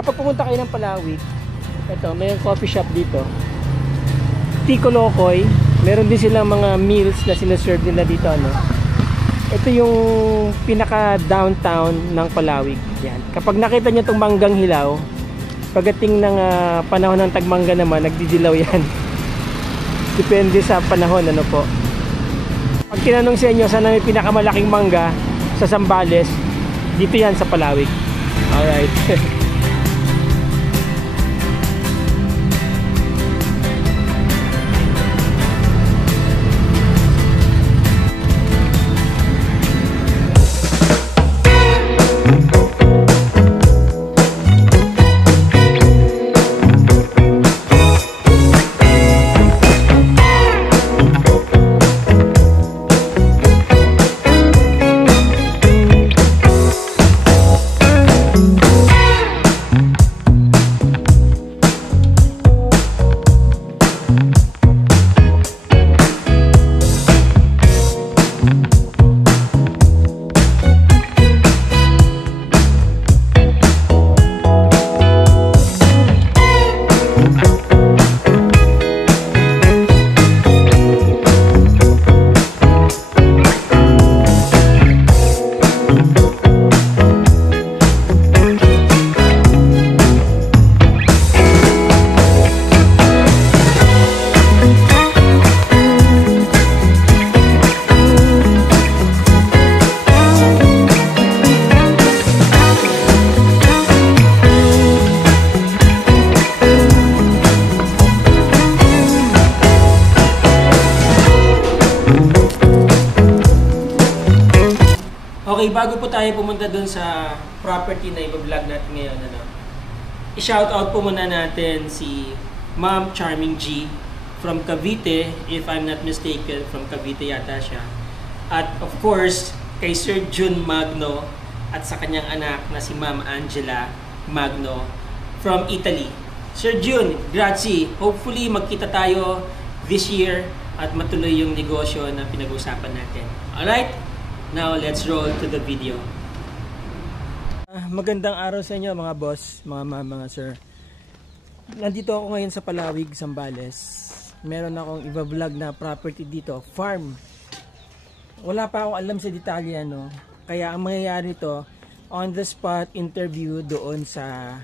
Kapag pumunta kayo ng Palawig, ito, may coffee shop dito. Tico Locoy. Meron din silang mga meals na sinaserve nila dito, ano. Ito yung pinaka downtown ng Palawig. Yan. Kapag nakita nyo itong manggang hilaw, pagdating ng panahon ng tagmangga naman, nagdidilaw yan. Depende sa panahon, ano po. Pag tinanong sa inyo saan may pinakamalaking mangga sa Zambales, dito yan sa Palawig. Alright. Okay, bago po tayo pumunta dun sa property na i-vlog natin ngayon, ano, i-shoutout po muna natin si Ma'am Charming G from Cavite, if I'm not mistaken, from Cavite yata siya. At of course, kay Sir Jun Magno at sa kanyang anak na si Ma'am Angela Magno from Italy. Sir Jun, grazie. Hopefully magkita tayo this year at matuloy yung negosyo na pinag-usapan natin. Alright? Now, let's roll to the video. Magandang araw sa inyo mga boss, mga sir. Nandito ako ngayon sa Palawig, Zambales. Meron akong i-vlog na property dito, farm. Wala pa akong alam sa detalye, no? Kaya ang mangyayari nito, on the spot interview doon sa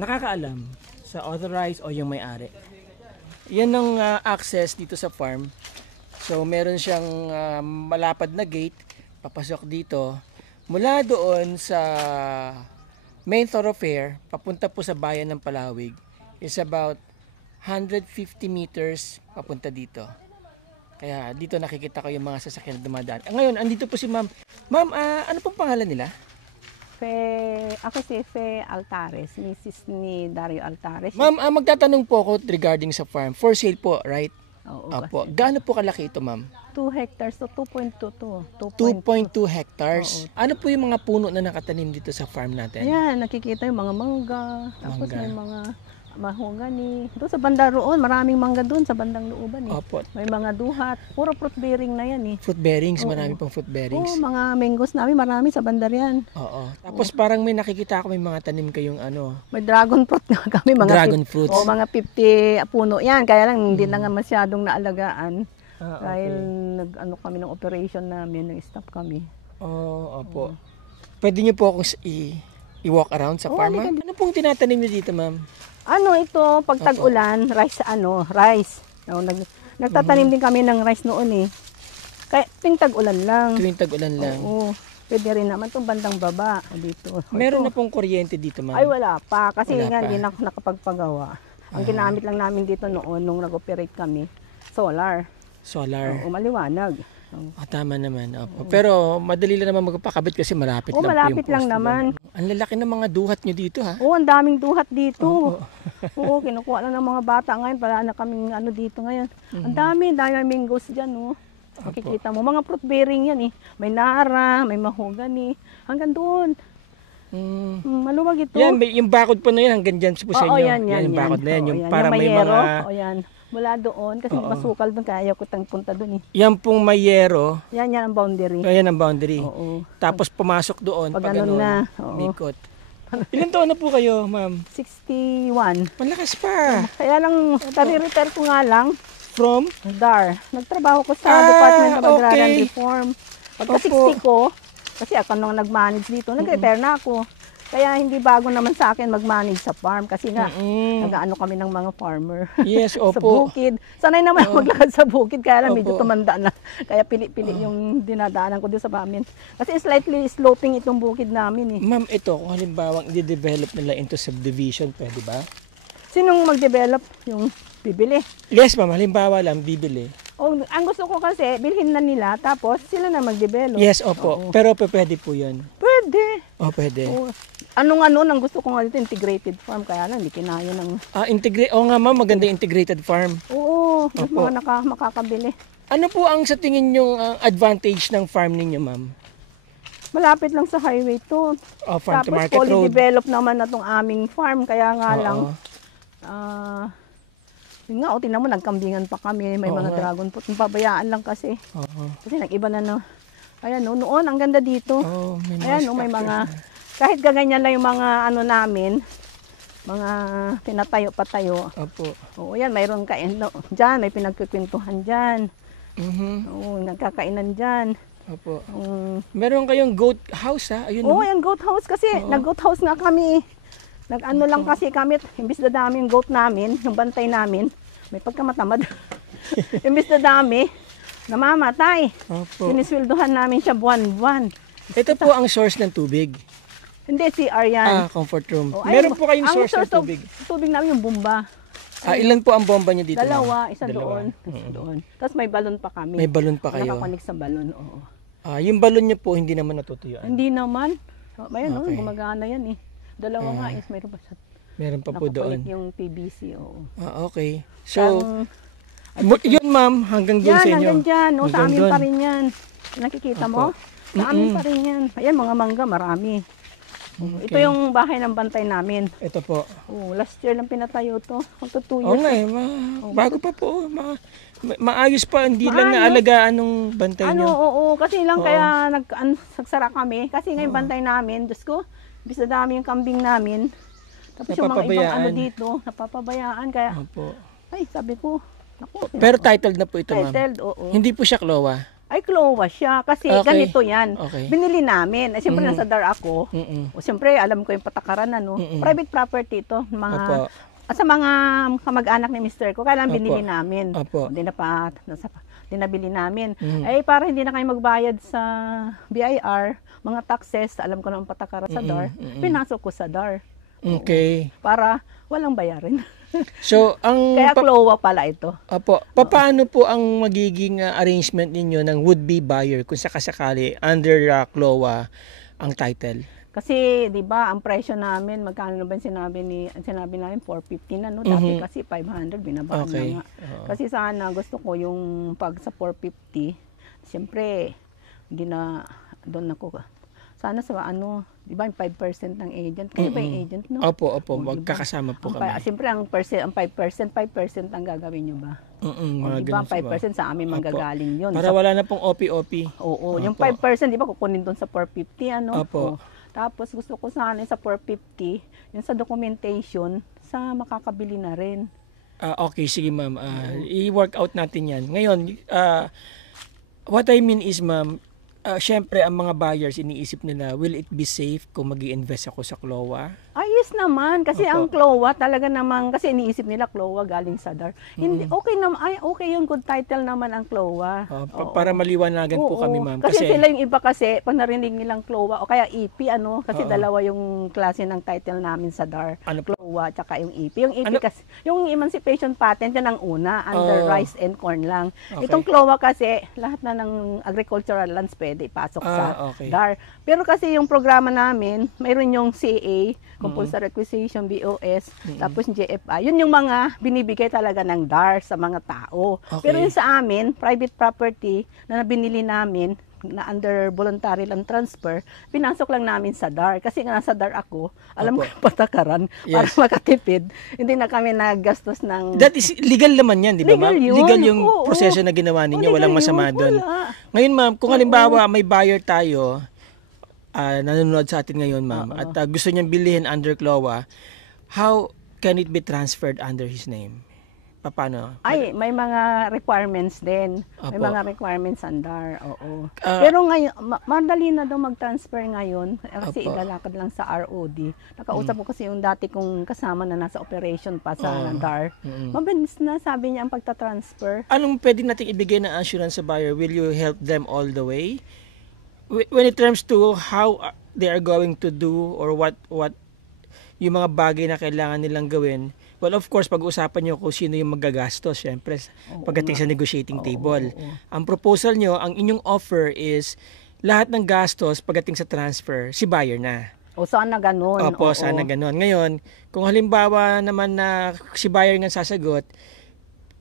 nakakaalam, sa authorized o yung may-ari. Yan ang access dito sa farm. So meron siyang malapad na gate. Papasok dito mula doon sa main thoroughfare papunta po sa bayan ng Palawig is about 150 meters papunta dito. Kaya dito nakikita ko yung mga sasakyan na dumadaan. Ngayon andito po si ma'am. Ma'am, ano pong pangalan nila? Ako si Fe Altares, Mrs. ni Dario Altares. Ma'am, magtatanong po ako regarding sa farm. For sale po, right? Oo. Apo. Gaano po kalaki ito, ma'am? 2 hectares to 2.2 to. 2.2 hectares. Oo. Ano po yung mga puno na nakatanim dito sa farm natin? Ayan, nakikita yung mga mangga. Tapos may mga mahogany. Doon sa banda roon, maraming mangga doon sa bandang looban eh. Opo. May mga duhat. Puro fruit bearing na yan eh. Fruit bearings, Oo. marami pang fruit bearings. Oo, mga mangoes namin, marami sa banda riyan. Oo. Tapos parang may nakikita ako may mga tanim kayong ano. May dragon fruit na kami. Mga Dragon fruits. Oo, mga 50 puno yan. Kaya lang hindi na nga masyadong naalagaan. Okay. Dahil nag-ano kami ng operation namin, nag-stop kami. Oo, opo. Pwede niyo po akong i-walk around sa farm, ma'am? Ano pong tinatanim niyo dito, ma'am? Ano ito, pag tag-ulan, rice. No, nagtatanim din kami ng rice noon eh. Kaya ting tag-ulan lang. Tuwing tag-ulan lang. Oo. Pwede rin naman itong bandang baba dito. Meron Ito. na pong kuryente dito, ma'am? Ay wala pa, kasi Wala nga pa. hindi na ako nakapagpagawa. Ang ginamit lang namin dito noon, nung nag-operate kami, solar. Solar. Oo, maliwanag. Tama naman. Opo. Pero madali lang naman magpakabit kasi malapit Oo, lang po yung malapit lang poste naman. doon. Ang lalaki ng mga duhat nyo dito, ha? Oo, ang daming duhat dito. Oo, kinukuha lang ng mga bata ngayon. Wala na kaming ano dito ngayon. Ang dami mangoes dyan, oh. Makikita mo, mga fruit bearing yan eh. May nara, may mahogany. Hanggang doon. Maluwag ito. Yan, yung bakod po na yan hanggang dyan po sa Oo, inyo. yan. Yung bakod na yan. Oo, Yung yan. para Yung may mayero, mga... o yan. Mula doon, kasi masukal doon, kaya ayaw ko tang punta doon eh. Yan pong mayero. Yan ang boundary. Ayan ang boundary. Oo. Tapos pumasok doon. Pag ganun na. Oo. Umikot. Ilan taon na po kayo, ma'am? 61. Malakas pa. Kaya lang, retire ko nga lang, From? DAR. Nagtrabaho ko sa Department of Agrarian okay. Reform. Opo. Pagka 60 ko, kasi ako nung nag-manage dito, nag-retire na ako. Kaya hindi bago naman sa akin mag-manage sa farm kasi nga nag-aano kami ng mga farmer. Yes, sa opo. bukid. Sanay naman maglakad sa bukid kaya lang medyo Opo. tumanda na. Kaya pili-pili yung dinadaanan ko doon sa amin. Kasi slightly sloping itong bukid namin eh. Ma'am, ito, kung halimbawa i-develop nila into subdivision, pwede ba? Sinong mag-develop yung bibili? Yes, ma'am. Halimbawa lang, bibili. O, ang gusto ko kasi, bilhin na nila, tapos sila na mag-develop. Yes, opo. Pero pwede po yun. Pwede. Pwede. O, anong ang gusto ko nga dito, integrated farm, kaya lang, hindi kinaya ng... Oo nga, ma'am. Maganda integrated farm. Oo, mas Opo. mga makakabili. Ano po ang sa tingin yung advantage ng farm ninyo, ma'am? Malapit lang sa highway to. Farm to Tapos market fully road. developed naman na tong aming farm, kaya nga lang, yun nga, tingnan mo, nagkambingan pa kami, may Oo mga nga. dragon fruit, pabayaan lang kasi. Oo. Kasi nag-iba na. Ayan, noon, ang ganda dito. May mga Ayan, may structures mga, na. kahit gaganyan lang yung mga namin, mga patayo. Opo. Oo, yan, mayroon dyan, may pinagkikwentuhan dyan. Oo, nagkakainan dyan. Opo. Meron kayong goat house, ha? Ayun. Oo, yan, goat house kasi, nag-goat house nga kami. Nag-ano lang kasi kami, imbis na dami yung goat namin, yung bantay namin, may pagkamatamad. Imbis na dami, namamatay. Opo. Sinisweldohan namin siya buwan-buwan. Ito po ang source ng tubig. Hindi, CR yan. Comfort room. Oh, Meron ayun, po kayong ang source ng tubig. Tubig namin yung bomba. Ilan po ang bomba nyo dito? Dalawa, ma'am? isa doon. Isa doon. Tapos may balon pa kami. May balon pa kayo. Nakakonik sa balon, oo. Yung balon nyo po hindi naman natutuyuan. Hindi naman. Ayan, Okay. gumagana yan eh. Dalawa nga is mayroon pa sa Meron pa po doon. nakakonik yung PVC, oo. Okay. So, yun ma'am, hanggang dyan sa Yan, inyo. hanggang dyan. No, sa Hanggang amin doon. pa rin yan. Nakikita mo? Sa amin pa rin yan. Ayan, mga mangga, marami. Ito yung bahay ng bantay namin. Ito po. Last year lang pinatayo to. Magto 2 Oo years. nga bago pa po. Maayos pa, hindi lang naalagaan ng bantay nyo. Oo, kasi lang kaya nagsara kami. Kasi ngayon bantay namin, Diyos ko, bis na dami yung kambing namin. Tapos yung mga ibang dito, napapabayaan. Kaya, Opo. ay, sabi ko, naku. Pero titled na po ito, ma'am. Titled, oo. Hindi po siya klowa. Ay, klowa siya. Kasi Okay. ganito yan. Okay. Binili namin. Siyempre, nasa DAR ako. O, siyempre, alam ko yung patakaran na, no? Private property ito. Opo. Sa mga kamag-anak ni Mr. ko, kailan Opo. binili namin. Opo. Hindi nabili namin. Ay, para hindi na kayo magbayad sa BIR, mga taxes, alam ko na ang patakaran sa DAR, pinasok ko sa DAR. Okay. Para walang bayarin. So, Kaya klowa pala ito. Opo. Paano po ang magiging arrangement ninyo ng would-be buyer kung sakasakali under CLOA ang title? Kasi, di ba, ang presyo namin, magkano na ba sinabi namin 450 na, no? Dati kasi 500, binabaan Okay. na nga. Kasi sana, gusto ko yung pag sa 450, siyempre, hindi na, doon ako, sana sa di ba, yung 5% ng agent. Kayo ba yung agent, no? Opo, Diba? magkakasama po kami. Siyempre, ang 5% ang gagawin nyo ba? Mga Di ba, ganun po. 5% sa amin manggagaling yun. Para wala na pong OP-OP. Oo, yung 5%, di ba, kukunin doon sa 450, ano? Opo. Tapos, gusto ko sana yung sa 450, yung sa documentation, sa makakabili na rin. Okay, sige ma'am. I-work out natin yan. Ngayon, what I mean is ma'am, syempre ang mga buyers iniisip nila, will it be safe kung mag-i-invest ako sa CLOA? Ayos naman, kasi ang CLOA talaga naman, kasi iniisip nila CLOA galing sa DAR. Hindi, okay naman, okay yung good title naman ang CLOA. Para maliwanagan po kami ma'am. Kasi sila yung iba kasi, pag narinig nilang CLOA, o kaya EP, kasi dalawa yung klase ng title namin sa DAR. CLOA, tsaka yung EP. Yung EP kasi, yung Emancipation Patent, yan ang una, under rice and corn lang. Okay. Itong CLOA kasi, lahat na ng agricultural lands pwede ipasok sa DAR. Pero kasi yung programa namin, mayroon yung CA, Compulsory Acquisition, BOS, tapos JFI. Yun yung mga binibigay talaga ng DAR sa mga tao. Okay. Pero yung sa amin, private property na binili namin, na under voluntary land transfer, pinasok lang namin sa DAR. Kasi nga nasa DAR ako, alam ko yung patakaran, para makatipid. Hindi na kami naggastos ng... That is legal naman yan, di ba ma'am? Legal yung proseso na ginawa ninyo, walang masama doon. Ngayon ma'am, kung halimbawa may buyer tayo, nanonood sa atin ngayon, ma'am, at gusto niyang bilhin under CLOA, how can it be transferred under his name? Paano? Ay, may mga requirements din. May Apo. mga requirements under. Oo. Pero ngayon, madali na daw mag-transfer ngayon kasi Apo. ilalakad lang sa ROD. Nakausap ko kasi yung dati kong kasama na nasa operation pa sa DAR. Mabilis na, sabi niya ang pagta-transfer. Anong pwede nating ibigay na assurance sa buyer? Will you help them all the way? When it comes to how they are going to do or what yung mga bagay na kailangan nilang gawin, well, of course, pag-uusapan nyo kung sino yung magagastos, syempre, pagdating sa negotiating table. Ang proposal nyo, ang inyong offer is lahat ng gastos pagdating sa transfer, si buyer na. O sana ganun. Opo, sana ganun. Ngayon, kung halimbawa naman na si buyer nga sasagot,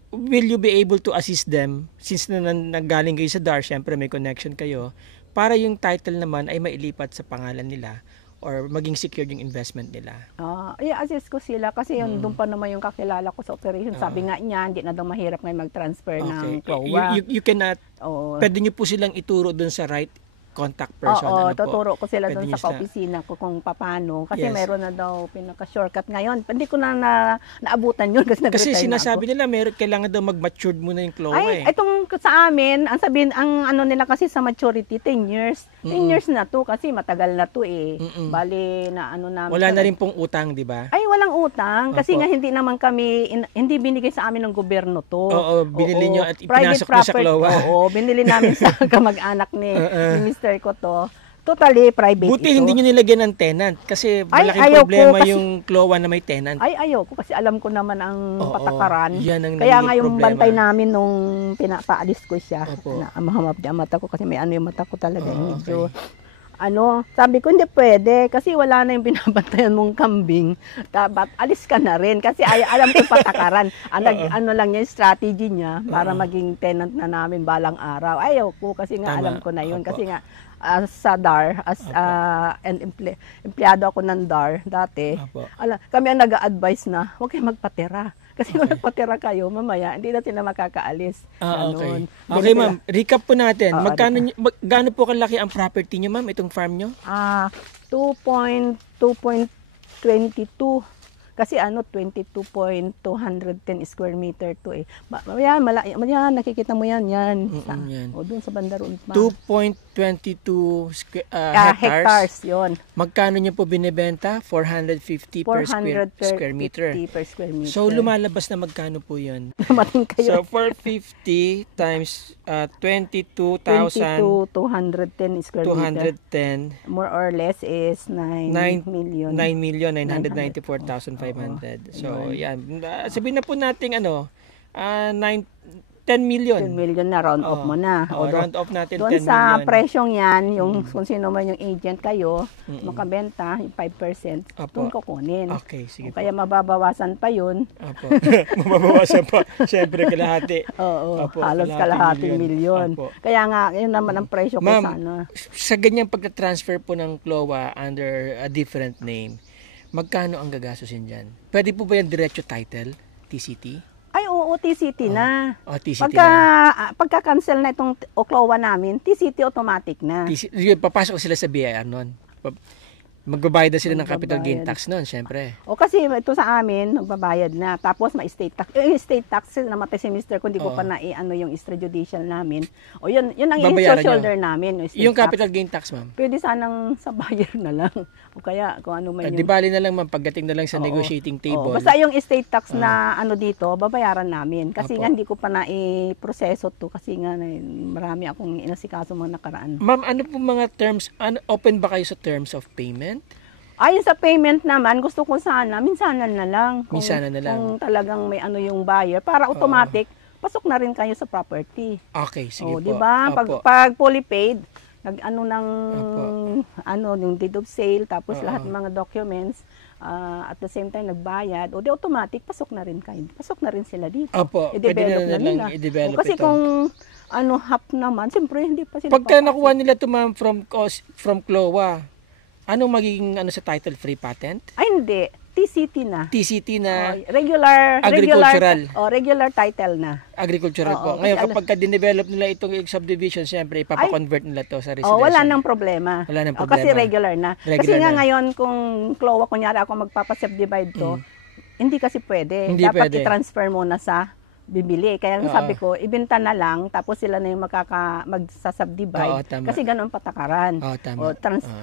will you be able to assist them since nanggaling kayo sa DAR, syempre may connection kayo, para yung title naman ay mailipat sa pangalan nila or maging secured yung investment nila. I-assist ko sila kasi yun, doon pa naman yung kakilala ko sa operation. Sabi nga niya, hindi na daw mahirap ngayon mag-transfer ng CLOA. You cannot, pwede nyo po silang ituro doon sa right contact person. Oo, ano po? tuturo ko sila Pwede doon nyo sa kaopisina ko kung paano. Kasi Yes. meron na daw pinaka-shortcut ngayon. Hindi ko na naabutan yun kasi Kasi nag-retire na sinasabi ako. nila, kailangan daw mag-matured muna yung CLOA Ay, itong sa amin, ang sabihin, ang ano nila kasi sa maturity, 10 years. 10 years na to kasi matagal na to eh. Bali na ano namin. Wala na rin pong utang, di ba? Ay, walang utang. Kasi Opo. nga hindi naman kami, hindi binigay sa amin ng gobyerno to. Oo, binili nyo at Private ipinasok nyo sa property. CLOA. Oo, binili namin sa kamag-anak ni Mr. ko to. Totally private Buti ito. hindi nyo nilagyan ng tenant kasi Ay, malaking ayaw ko problema kasi- yung CLOA na may tenant. Ay, ayoko kasi alam ko naman ang Oo, patakaran. yan ang Kaya naging nga yung problema. bantay namin nung pinapaalis ko siya. Opo. Na mahamap ang mata ko kasi may ano yung mata ko talaga. Oo, Medyo, sabi ko hindi pwede kasi wala na yung binabantayan mong kambing. Dapat alis ka na rin kasi alam ko yung patakaran. Ano lang niya, yung strategy niya para maging tenant na namin balang araw. Ayaw ko kasi nga Tama. alam ko na yun. Opo. Kasi nga sa DAR, empleyado ako ng DAR dati. Opo. Kami ang nag-a-advise na huwag kayong magpatira. Kasi kung nagpatira kayo, mamaya, hindi na sila makakaalis. Okay. Ganun. Okay, ma'am. Recap po natin. Oo, Gaano po kalaki ang property nyo, ma'am, itong farm nyo? 2.22. Kasi 22.210 square meter to eh. Yan, nakikita mo yan. Yan. Yan. O, doon sa banda roon pa. 2.22 hectares. Hectares, yon. Magkano nyo po binibenta? 450 per square meter. 450 per square meter. So, lumalabas na magkano po yun? Dumating kayo. So, 450 times 22,210 22,210 square meter. More or less is 9 million. 9,994,500. So, yan. Sabihin na po natin 10 million. 10 million na round off mo na. Round off natin 10 Doon million. sa presyong yan, kung sino man yung agent kayo, makabenta, yung 5%, Apo. doon kukunin. Okay, sige po. Kaya mababawasan pa yun. Apo. Mababawasan pa. Siyempre, kalahati. Oo, Apo, halos kalahating kalahating milyon. Apo. Kaya nga, yun naman ang presyo ko Ma'am, sana. sa ganyang pagka-transfer po ng CLOA under a different name, magkano ang gagastusin dyan? Pwede po ba yan diretso title, TCT? Ay, oo, TCT na. TCT na. Pagka-cancel na itong CLOA namin, TCT automatic na. Papasok sila sa BIR nun. Magbabayad na sila ng capital gain Magbabayad. tax nun, syempre. O kasi ito sa amin, magbabayad na. Tapos may estate tax. Yung estate tax, namatay si Mr. kung di ko pa yung extrajudicial namin. O yun ang Babayaran shoulder namin. Yung tax. capital gain tax, ma'am. Pwede sanang sa buyer na lang. O kaya kung ano man Di bali na lang, ma'am, pagdating na lang sa Oo. negotiating Oo, table. basta yung estate tax na dito, babayaran namin. Kasi Apo. nga hindi ko pa na-proseso to kasi nga marami akong inasikaso mga nakaraan. Ma'am, ano po mga terms, open ba kayo sa terms of payment? Ayon sa payment naman, gusto ko sana, minsanan na lang. Minsanan na lang. Kung talagang may yung buyer, para automatic, pasok na rin kayo sa property. Okay, sige po. Di ba? Opo. Pag fully paid, ng Opo. yung deed of sale, tapos Oo. lahat ng mga documents, at the same time nagbayad, o di automatic, pasok na rin kayo. Pasok na rin sila dito. Opo, pwede I-develop na na lang nila. i-develop Kasi ito. kung half naman, siyempre hindi pa sila Pagka papasok. nakuha nila ito, ma'am, from CLOA, anong magiging sa title free patent? Ay, hindi. TCT na. TCT na regular title na. Agricultural po. Ngayon, kapag ka-develop nila itong subdivision, siyempre, ipapakonvert nila to sa residential. Wala nang problema. Kasi regular na. Kasi nga ngayon, kung CLOA, kunyari ako magpapasubdivide to, hindi kasi pwede. Dapat i-transfer muna sa bibili. Kaya sabi ko, ibenta na lang, tapos sila na yung magsasubdivide. Kasi ganoon patakaran.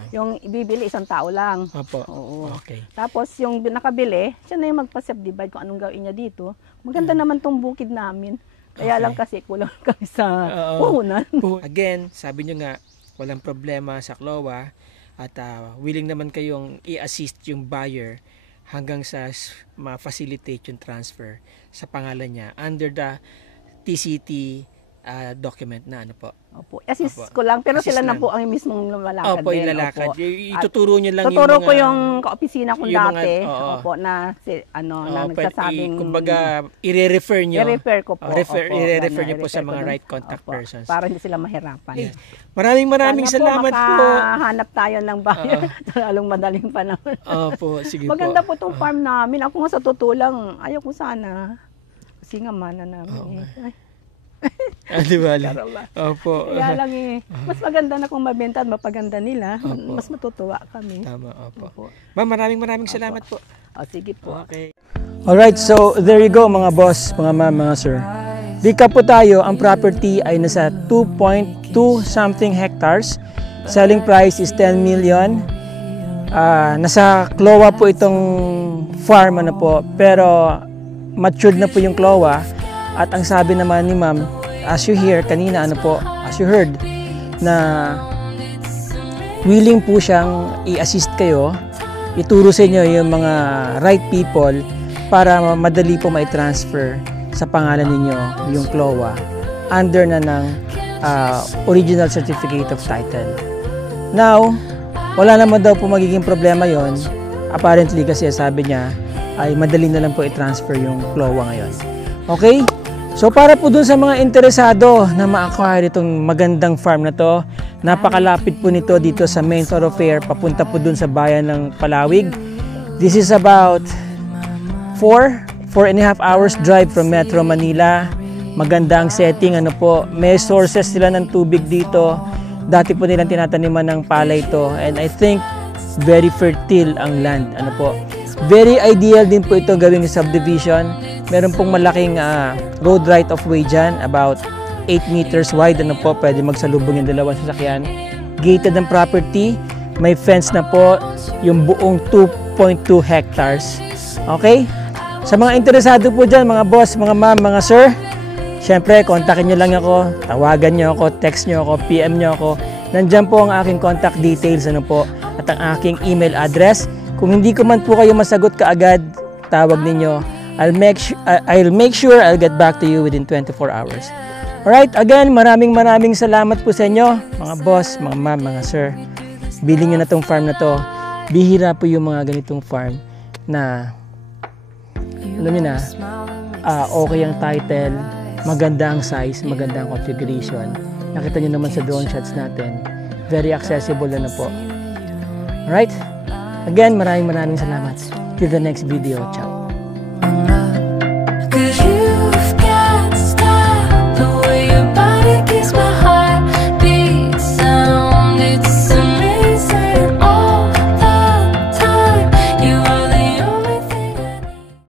Yung ibibili, isang tao lang. Okay. Tapos yung nakabili, siya na yung magpa-subdivide kung anong gawin niya dito. Maganda naman tong bukid namin. Kaya lang kasi kulang kami sa puhunan. Again, sabi nyo nga, walang problema sa CLOA at willing naman kayong i-assist yung buyer hanggang sa ma-facilitate yung transfer sa pangalan niya under the TCT document na ano po. Opo. Assist ko lang, pero sila na po ang mismong lumalakad. Opo, ilalakad. Ituturo nyo lang tuturo ko yung ka-opisina ko dati. Opo, na nagsasabing... Kumbaga, i-refer nyo. I-refer ko po. I-refer nyo po sa mga right contact persons. Para hindi sila mahirapan. Maraming salamat po. Makahanap tayo ng buyer. Lalong madaling panahon. Opo, sige po. Maganda po itong farm namin. Ako nga sa totoo lang, ayaw ko sana. Kasi nga mana namin. Di ba? Opo. Kaya lang mas maganda na kung mabenta at mapaganda nila, mas matutuwa kami. Tama, opo. Ma'am, maraming salamat po. Sige po. Okay. Alright, so there you go mga boss, mga ma'am, mga sir. Recap po tayo, ang property ay nasa 2.2 something hectares. Selling price is 10 million. Nasa CLOA po itong farm po, pero matured na po yung CLOA. At ang sabi naman ni ma'am, as you hear kanina, as you heard, na willing po siyang i-assist kayo, ituro sa inyo yung mga right people para madali po mai-transfer sa pangalan ninyo yung CLOA under na ng original certificate of title. Now, wala naman daw po magiging problema yon. Apparently kasi sabi niya ay madali na lang po i-transfer yung CLOA ngayon. Okay? So para po dun sa mga interesado na ma-acquire itong magandang farm na to, napakalapit po nito dito sa main thoroughfare papunta po dun sa bayan ng Palawig. This is about 4.5 hours drive from Metro Manila. Maganda ang setting, may sources sila ng tubig dito. Dati po nilang tinataniman ng palay to, and I think very fertile ang land, Very ideal din po ito gawing subdivision. Meron pong malaking road right of way dyan, about 8 meters wide, pwede magsalubong yung dalawang sasakyan. Gated ang property, may fence na po, yung buong 2.2 hectares. Okay? Sa mga interesado po dyan, mga boss, mga ma'am, mga sir, syempre, kontakin nyo lang ako, tawagan nyo ako, text nyo ako, PM nyo ako. Nandyan po ang aking contact details, at ang aking email address. Kung hindi ko man po kayo masagot kaagad, tawag ninyo. I'll make sure I'll get back to you within 24 hours. Alright, again, maraming salamat po sa inyo, mga boss, mga ma'am, mga sir. Bilhin nyo na tong farm na to. Bihira po yung mga ganitong farm na, alam nyo na, okay ang title, maganda ang size, maganda ang configuration. Nakita nyo naman sa drone shots natin. Very accessible na po. Alright? Again, maraming salamat. Till the next video. Ciao.